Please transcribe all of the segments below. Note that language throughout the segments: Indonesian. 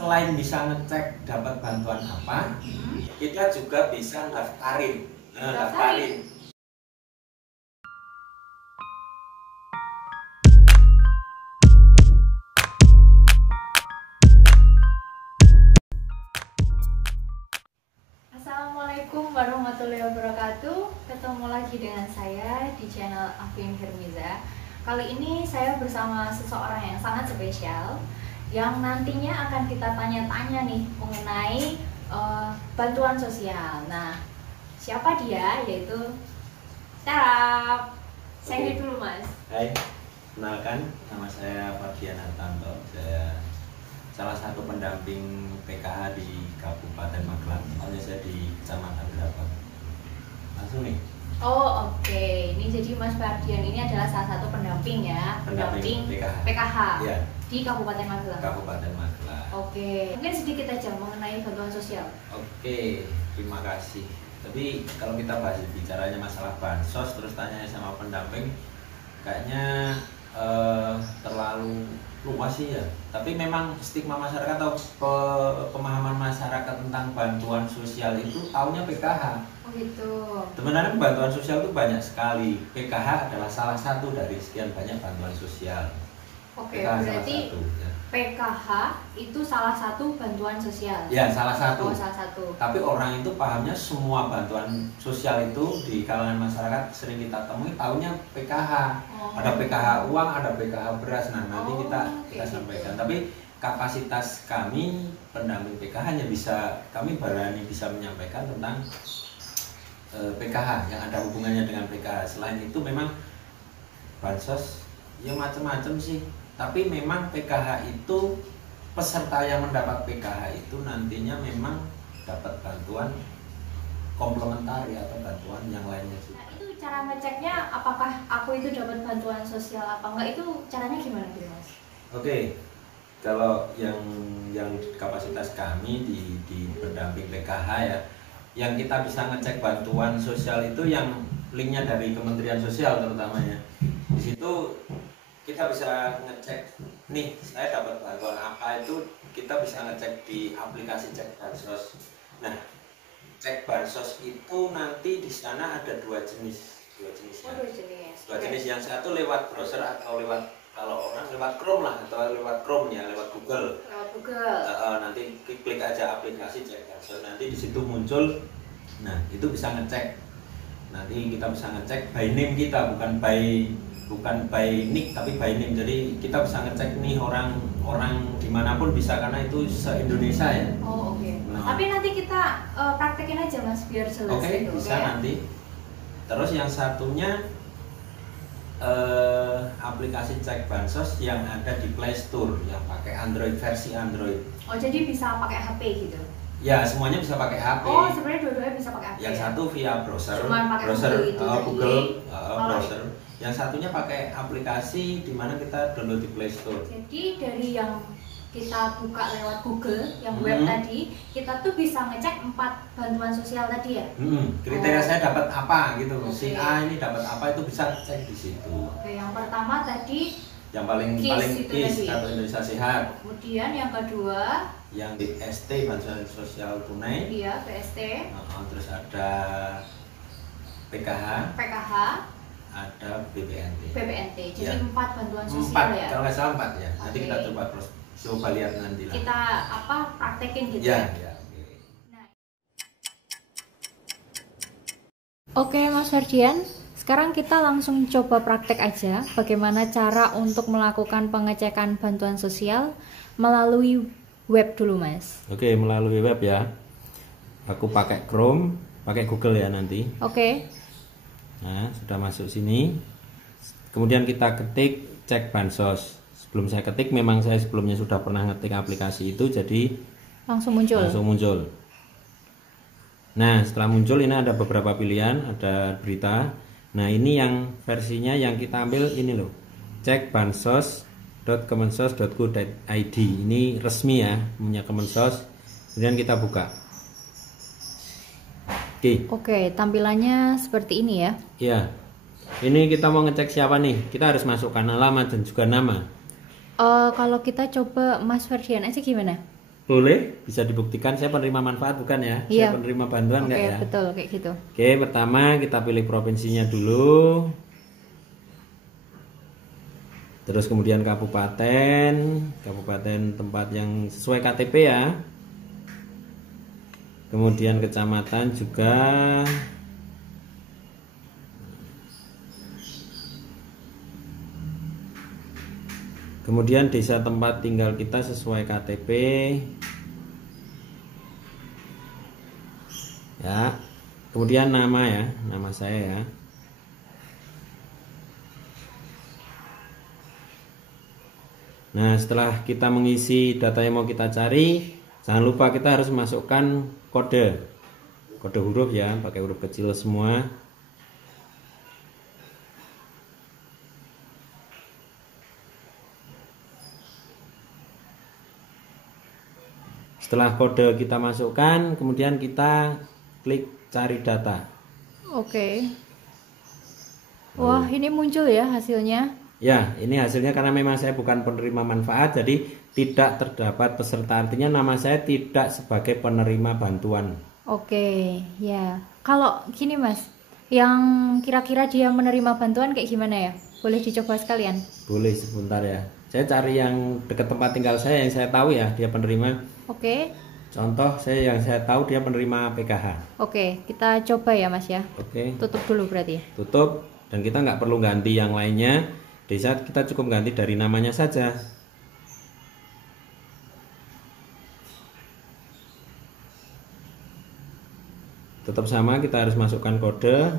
selain bisa ngecek dapat bantuan apa, kita juga bisa daftarin. Daftarin. Assalamualaikum warahmatullahi wabarakatuh. Ketemu lagi dengan saya di channel Afin Hermiza. Kali ini saya bersama seseorang yang sangat spesial, yang nantinya akan kita tanya-tanya nih mengenai bantuan sosial. Nah, siapa dia? Yaitu Tarap. Saya dulu, Mas. Hai, kenalkan, nama saya Fabian Hartanto. Saya salah satu pendamping PKH di Kabupaten Magelang. Soalnya saya di Kecamatan Gerabak. Langsung nih. Oh, oke. Ini jadi Mas Fardian ini adalah salah satu pendamping ya, pendamping PKH Ya, di Kabupaten Magelang. Kabupaten Magelang. Oke, mungkin sedikit aja mengenai bantuan sosial. Oke, terima kasih. Tapi kalau kita bahas bicaranya masalah bansos terus tanya sama pendamping, kayaknya terlalu luas sih ya. Tapi memang stigma masyarakat atau pemahaman masyarakat tentang bantuan sosial itu taunya PKH. Oh gitu. Sebenarnya bantuan sosial itu banyak sekali. PKH adalah salah satu dari sekian banyak bantuan sosial. Oke, PKH berarti salah satu, ya. PKH itu salah satu bantuan sosial. Ya, salah satu. Oh, salah satu. Tapi orang itu pahamnya semua bantuan sosial itu di kalangan masyarakat sering kita temui taunya PKH. Oh. Ada PKH uang, ada PKH beras. Nah, nanti kita gitu. sampaikan. Tapi kapasitas kami pendamping PKH hanya kami berani bisa menyampaikan tentang PKH yang ada hubungannya dengan PKH. Selain itu memang bansos ya macam-macam sih. Tapi memang PKH itu peserta yang mendapat PKH itu nantinya memang dapat bantuan komplementari atau bantuan yang lainnya sih. Nah, itu cara ngeceknya apakah aku itu dapat bantuan sosial apa enggak, itu caranya gimana gitu, Mas? Oke. Kalau yang kapasitas kami di pendamping PKH ya, yang kita bisa ngecek bantuan sosial itu yang linknya dari Kementerian Sosial terutamanya. Di situ kita bisa ngecek nih saya dapat bantuan apa, itu kita bisa ngecek di aplikasi cek bansos. Nah, cek bansos itu nanti di sana ada dua jenis. Dua jenis. Dua jenis. Yang satu lewat browser atau lewat, kalau orang lewat Chrome lah, atau lewat Chrome ya, lewat Google. Lewat Google. Nanti klik aja aplikasi cek bansos, nanti di situ muncul. Nah, itu bisa ngecek. Nanti kita bisa ngecek by name kita, bukan by nick tapi by name. Jadi kita bisa ngecek nih orang dimanapun bisa, karena itu se-Indonesia ya. Oh, oke. Nah, tapi nanti kita praktekin aja, Mas, biar jelas. Oke, gitu. bisa nanti. Terus yang satunya aplikasi cek bansos yang ada di Play Store yang pakai Android, versi Android. Oh, jadi bisa pakai HP gitu? Ya, semuanya bisa pakai HP. Oh, sebenarnya dua-duanya bisa pakai HP. Yang satu via browser, cuman pakai browser Google itu Google tadi. browser. Yang satunya pakai aplikasi di mana kita download di Play Store. Jadi dari yang kita buka lewat Google, yang web tadi, kita tuh bisa ngecek 4 bantuan sosial tadi ya? Kriteria saya dapat apa gitu. Si Oke. A ini dapat apa, itu bisa cek di situ. Oke, yang pertama tadi Yang paling KIS itu KIS, tadi. Kartu Indonesia Sehat. Kemudian yang kedua, Yang di ST, bantuan sosial tunai. dia PST, Terus ada PKH, PKH, ada BPNT. BPNT. Jadi Ya. 4 bantuan sosial 4, ya? kalau nggak salah 4 ya. Nanti Oke. kita coba lihat nanti lah. Kita praktekin gitu Ya, ya? ya. Nah. Oke, Mas Ferdian, sekarang kita langsung coba praktek aja bagaimana cara untuk melakukan pengecekan bantuan sosial melalui web dulu, Mas. Oke, melalui web ya. Aku pakai Chrome, pakai Google ya nanti. Oke. Nah, sudah masuk sini. Kemudian kita ketik cek bansos. Sebelum saya ketik, memang saya sebelumnya sudah pernah ngetik aplikasi itu, jadi Langsung muncul. Nah, setelah muncul ini ada beberapa pilihan, ada berita. Nah, ini yang versinya yang kita ambil ini loh. Cek bansos.kemensos.go.id. Ini resmi ya, punya Kemensos. Kemudian kita buka. Oke, tampilannya seperti ini ya. Iya. Ini kita mau ngecek siapa nih? Kita harus masukkan alamat dan juga nama. Kalau kita coba Mas Ferdian aja gimana? Boleh, bisa dibuktikan saya penerima manfaat bukan ya? Iya. Saya penerima bantuan enggak ya? Betul, kayak gitu. Oke, pertama kita pilih provinsinya dulu. Terus kemudian kabupaten tempat yang sesuai KTP ya. Kemudian kecamatan juga. Kemudian desa tempat tinggal kita sesuai KTP. Ya. Kemudian nama ya, nama saya ya. Nah, setelah kita mengisi data yang mau kita cari, jangan lupa kita harus masukkan kode huruf ya, pakai huruf kecil semua. Setelah kode kita masukkan, kemudian kita klik cari data. Oke. Wah, ini muncul ya hasilnya. Ya, ini hasilnya karena memang saya bukan penerima manfaat, jadi tidak terdapat peserta. Artinya nama saya tidak sebagai penerima bantuan. Oke, ya. Kalau gini Mas, yang kira-kira dia menerima bantuan kayak gimana ya? Boleh dicoba sekalian? Boleh, sebentar ya. Saya cari yang dekat tempat tinggal saya yang saya tahu ya, dia penerima. Oke. Contoh yang saya tahu dia penerima PKH. Oke, kita coba ya Mas ya. Oke. Tutup dulu berarti ya. Tutup, dan kita nggak perlu ganti yang lainnya. Desa kita cukup ganti dari namanya saja. Tetap sama, kita harus masukkan kode.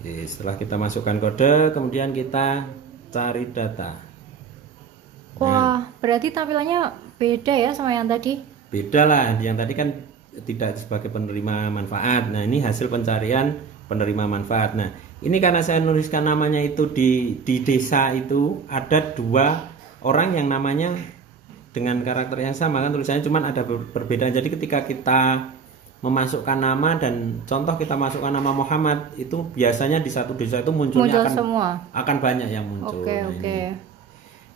Oke, setelah kita masukkan kode, kemudian kita cari data. Wah, berarti tampilannya beda ya sama yang tadi? Beda lah, yang tadi kan tidak sebagai penerima manfaat. Nah, ini hasil pencarian penerima manfaat. Nah, ini karena saya nuliskan namanya itu di desa itu ada 2 orang yang namanya dengan karakter yang sama kan, tulisannya cuman ada perbedaan. Jadi ketika kita memasukkan nama dan contoh kita masukkan nama Muhammad, itu biasanya di satu desa itu munculnya akan banyak yang muncul. Oke, nah, oke.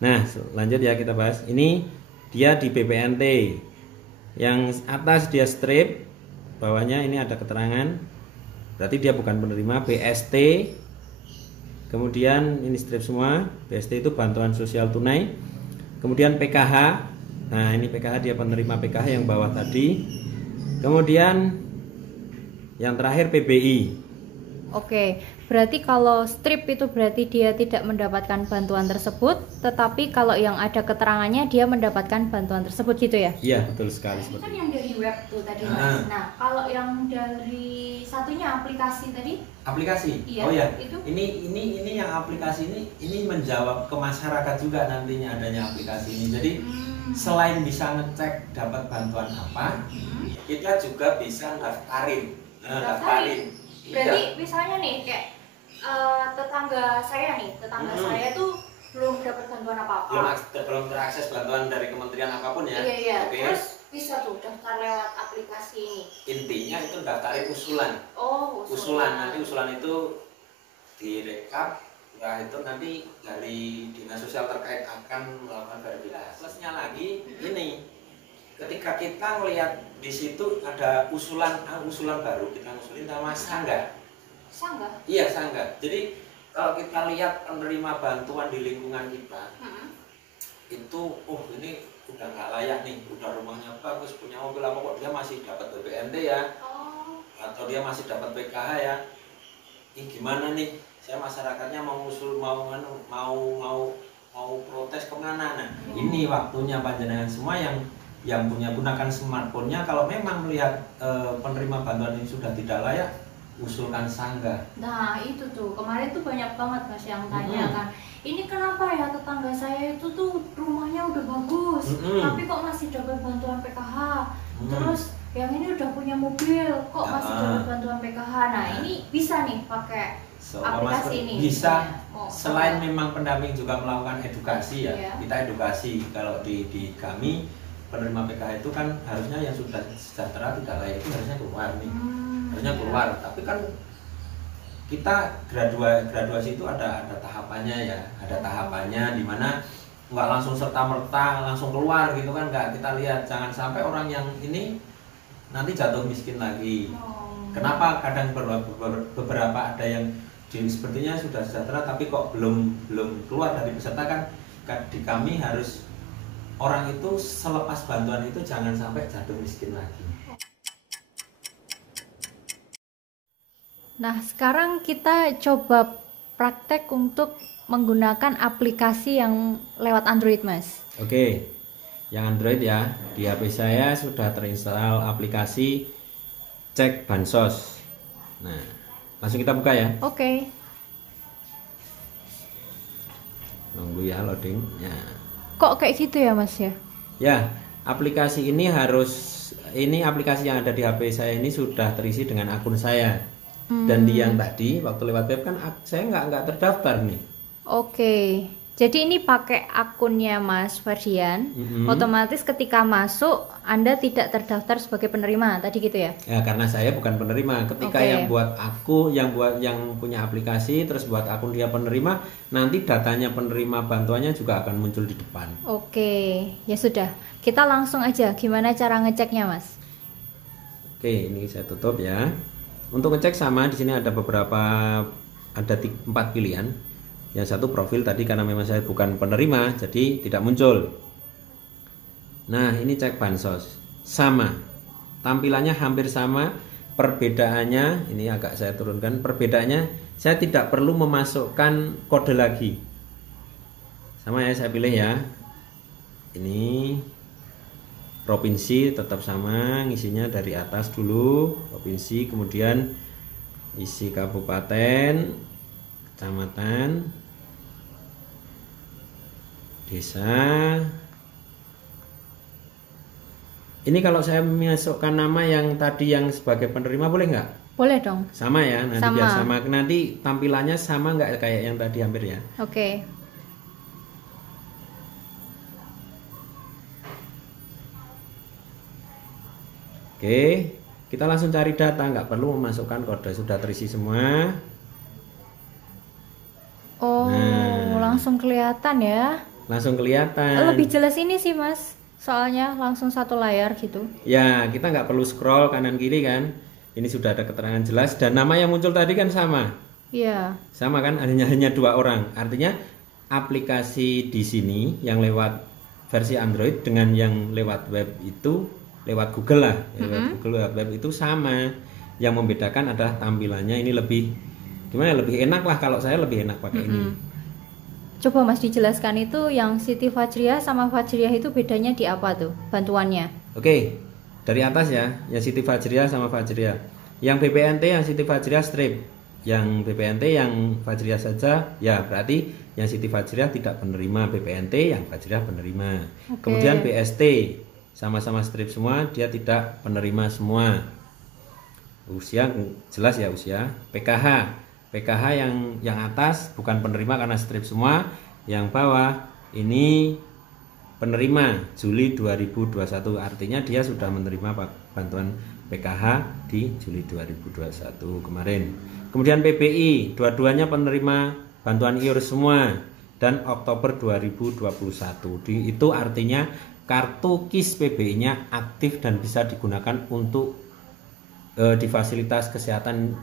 Nah, lanjut ya kita bahas. Ini dia di BPNT. Yang atas dia strip, bawahnya ini ada keterangan. Berarti dia bukan penerima. BST. Kemudian ini strip semua. BST itu bantuan sosial tunai. Kemudian PKH. Nah, ini PKH, dia penerima PKH yang bawah tadi. Kemudian yang terakhir PBI. Oke, berarti kalau strip itu berarti dia tidak mendapatkan bantuan tersebut, tetapi kalau yang ada keterangannya dia mendapatkan bantuan tersebut gitu ya? Iya, betul sekali Ini seperti kan itu. yang dari web tuh tadi Mas. Nah, kalau yang dari satunya aplikasi tadi? Aplikasi. Iya, Oh ya. itu. Ini yang aplikasi ini menjawab ke masyarakat juga nantinya adanya aplikasi ini. Jadi selain bisa ngecek dapat bantuan apa, kita juga bisa daftarin. Daftarin. Berarti misalnya nih kayak tetangga saya saya tuh belum dapat bantuan apa-apa. Belum terakses bantuan dari kementerian apapun ya. Iya. Oke. Terus bisa tuh daftar lewat aplikasi ini. Intinya itu daftarin usulan. Oh, Nanti usulan itu direkap. Nah, itu nanti dari dinas sosial terkait akan melakukan verifikasi. Plusnya lagi ini, ketika kita melihat di situ ada usulan baru, kita ngusulin nama sangga. Sangga? Iya, sangga. Jadi kalau kita lihat penerima bantuan di lingkungan kita, itu ini udah nggak layak nih, udah rumahnya bagus, punya mobil apa kok dia masih dapat BPNT ya, atau dia masih dapat PKH ya. Ini gimana nih? Saya masyarakatnya mau usul, mau protes kemana? Nah, ini waktunya panjenengan semua yang punya gunakan smartphone-nya, kalau memang melihat penerima bantuan ini sudah tidak layak, usulkan sangga. Nah, itu tuh kemarin tuh banyak banget Mas yang tanya kan, ini kenapa ya tetangga saya itu tuh rumahnya udah bagus, tapi kok masih dapat bantuan PKH. Terus yang ini udah punya mobil, kok masih dapat bantuan PKH. Nah, ini bisa nih pakai aplikasi ini. Bisa. Selain memang pendamping juga melakukan edukasi ya. Iya. Kita edukasi kalau di kami penerima PKH itu kan harusnya yang sudah sejahtera tidak layak itu harusnya keluar nih. Harusnya keluar. Tapi kan kita graduasi itu ada tahapannya ya, ada tahapannya di mana nggak langsung serta merta langsung keluar gitu kan, nggak. Kita lihat jangan sampai orang yang ini nanti jatuh miskin lagi. Kenapa kadang beberapa ada yang sepertinya sudah sejahtera tapi kok belum keluar dari peserta kan. Di kami harus orang itu selepas bantuan itu jangan sampai jatuh miskin lagi. Nah, sekarang kita coba praktek untuk menggunakan aplikasi yang lewat Android, Mas. Oke, yang Android ya. Di HP saya sudah terinstall aplikasi Cek Bansos. Nah, langsung kita buka ya. Oke. Nunggu ya loading. Ya. Kok kayak gitu ya, Mas ya? Ya, aplikasi ini aplikasi yang ada di HP saya ini sudah terisi dengan akun saya. Dan di yang tadi waktu lewat web kan saya nggak terdaftar nih. Oke, jadi ini pakai akunnya Mas Ferdian. Otomatis ketika masuk Anda tidak terdaftar sebagai penerima tadi gitu ya? Ya, karena saya bukan penerima. Ketika yang buat yang punya aplikasi terus buat akun dia penerima, nanti datanya penerima bantuannya juga akan muncul di depan. Oke, ya sudah. Kita langsung aja. Gimana cara ngeceknya, Mas? Oke, ini saya tutup ya. Untuk ngecek sama di sini ada 4 pilihan. Yang satu profil tadi karena memang saya bukan penerima jadi tidak muncul. Nah, ini cek bansos. Sama. Tampilannya hampir sama. Perbedaannya ini agak saya turunkan. Perbedaannya saya tidak perlu memasukkan kode lagi. Sama ya, saya pilih ya. Ini provinsi tetap sama, ngisinya dari atas dulu, provinsi, kemudian isi kabupaten, kecamatan, desa. Ini kalau saya memasukkan nama yang tadi yang sebagai penerima boleh nggak? Boleh dong. Sama ya, nanti sama. Biar sama. Nanti tampilannya sama nggak kayak yang tadi hampir ya? Oke. Oke, kita langsung cari data, nggak perlu memasukkan kode, sudah terisi semua. Oh, langsung kelihatan ya? Langsung kelihatan. Lebih jelas ini sih, Mas. Soalnya langsung satu layar gitu. Ya, kita nggak perlu scroll kanan kiri kan. Ini sudah ada keterangan jelas dan nama yang muncul tadi kan sama. Iya. Sama kan, hanya 2 orang. Artinya aplikasi di sini yang lewat versi Android dengan yang lewat web itu, lewat Google lah, Google web itu sama. Yang membedakan adalah tampilannya ini lebih enak lah. Kalau saya lebih enak pakai ini. Coba Mas dijelaskan itu yang Siti Fajriah sama Fajriah itu bedanya di apa tuh bantuannya? Oke, dari atas ya, yang Siti Fajriah sama Fajriah. Yang BPNT yang Siti Fajriah strip, yang BPNT yang Fajriah saja, ya berarti yang Siti Fajriah tidak penerima, BPNT yang Fajriah penerima. Kemudian BST sama-sama strip semua, dia tidak penerima semua. Usia jelas ya usia. PKH yang atas bukan penerima karena strip semua. Yang bawah ini penerima Juli 2021, artinya dia sudah menerima bantuan PKH di Juli 2021 kemarin. Kemudian PBI, dua-duanya penerima bantuan IUR semua dan Oktober 2021. Itu artinya kartu KIS PBI-nya aktif dan bisa digunakan untuk di fasilitas kesehatan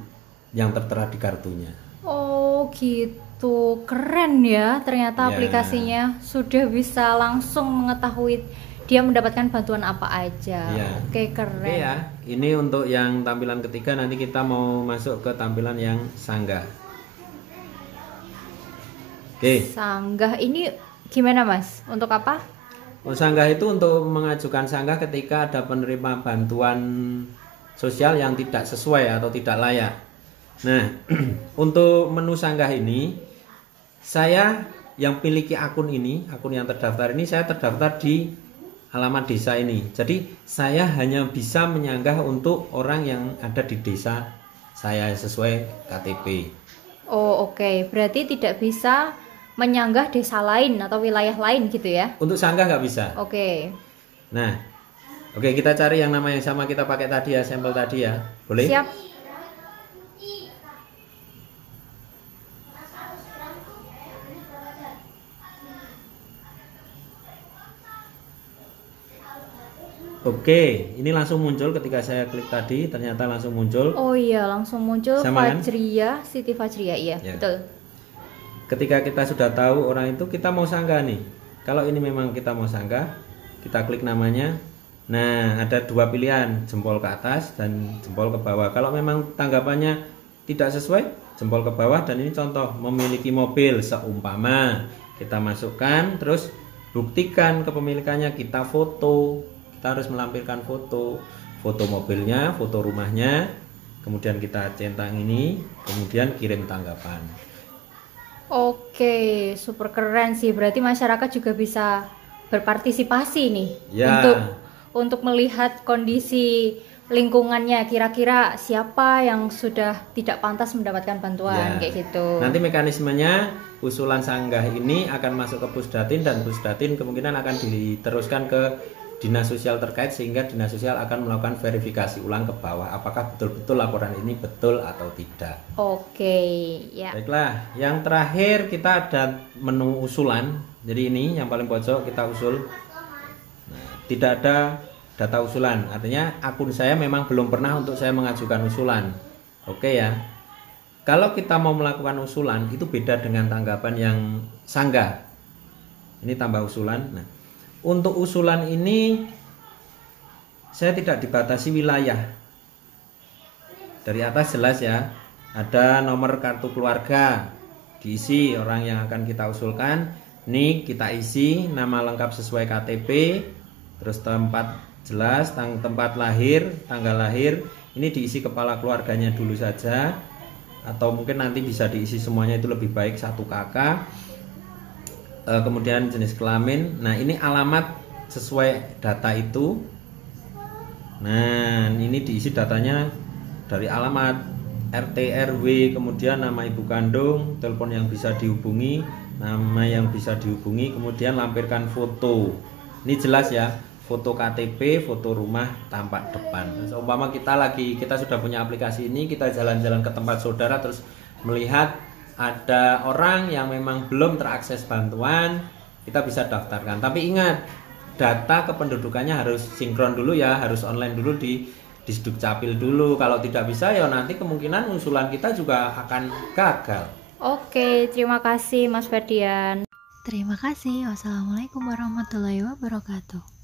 yang tertera di kartunya. Oh gitu, keren ya ternyata aplikasinya sudah bisa langsung mengetahui dia mendapatkan bantuan apa aja. Oke, keren. Oke ya, ini untuk yang tampilan ketiga. Nanti kita mau masuk ke tampilan yang sanggah. Oke. Sanggah ini gimana Mas? Untuk apa? Sanggah itu untuk mengajukan sanggah ketika ada penerima bantuan sosial yang tidak sesuai atau tidak layak. Nah, untuk menu sanggah ini, saya yang memiliki akun ini, akun yang terdaftar ini, saya terdaftar di alamat desa ini. Jadi saya hanya bisa menyanggah untuk orang yang ada di desa saya sesuai KTP. Oh oke. Berarti tidak bisa menyanggah desa lain atau wilayah lain gitu ya? Untuk sanggah nggak bisa. Oke. Nah, oke, kita cari yang nama yang sama kita pakai tadi ya, sampel tadi ya. Boleh? Siap. Oke, ini langsung muncul ketika saya klik tadi, ternyata langsung muncul. Oh iya, langsung muncul Sama kan? Fajriah, Siti Fajriah, iya, Ya. betul. Ketika kita sudah tahu orang itu, kita mau sanggah nih. Kalau ini memang kita mau sanggah, kita klik namanya. Nah, ada dua pilihan, jempol ke atas dan jempol ke bawah. Kalau memang tanggapannya tidak sesuai, jempol ke bawah. Dan ini contoh, memiliki mobil seumpama. Kita masukkan, terus buktikan kepemilikannya, kita foto. Kita harus melampirkan foto mobilnya, foto rumahnya, kemudian kita centang ini, kemudian kirim tanggapan. Oke, super keren sih. Berarti masyarakat juga bisa berpartisipasi nih Ya. untuk melihat kondisi lingkungannya, kira-kira siapa yang sudah tidak pantas mendapatkan bantuan, Ya. kayak gitu. Nanti mekanismenya usulan sanggah ini akan masuk ke Pusdatin, dan Pusdatin kemungkinan akan diteruskan ke dinas sosial terkait, sehingga dinas sosial akan melakukan verifikasi ulang ke bawah apakah betul-betul laporan ini betul atau tidak. Oke, ya. Baiklah, yang terakhir kita ada menu usulan. Jadi ini yang paling pojok kita usul. Nah, tidak ada data usulan, artinya akun saya memang belum pernah untuk saya mengajukan usulan. Oke ya. Kalau kita mau melakukan usulan itu beda dengan tanggapan yang sanggah. Ini tambah usulan. Nah, untuk usulan ini saya tidak dibatasi wilayah. Dari atas jelas ya, ada nomor kartu keluarga, diisi orang yang akan kita usulkan. Nik kita isi, nama lengkap sesuai KTP, terus tempat jelas, tempat lahir, tanggal lahir. Ini diisi kepala keluarganya dulu saja, atau mungkin nanti bisa diisi semuanya, itu lebih baik, 1 kakak. Kemudian jenis kelamin. Nah, ini alamat sesuai data itu. Nah, ini diisi datanya dari alamat RT RW, kemudian nama ibu kandung, telepon yang bisa dihubungi, nama yang bisa dihubungi, kemudian lampirkan foto. Ini jelas ya, foto KTP, foto rumah tampak depan. Seumpama kita sudah punya aplikasi ini, kita jalan-jalan ke tempat saudara terus melihat ada orang yang memang belum terakses bantuan, kita bisa daftarkan. Tapi ingat, data kependudukannya harus sinkron dulu ya, harus online dulu di Disdukcapil dulu. Kalau tidak bisa ya nanti kemungkinan usulan kita juga akan gagal. Oke, terima kasih Mas Ferdian. Terima kasih. Wassalamualaikum warahmatullahi wabarakatuh.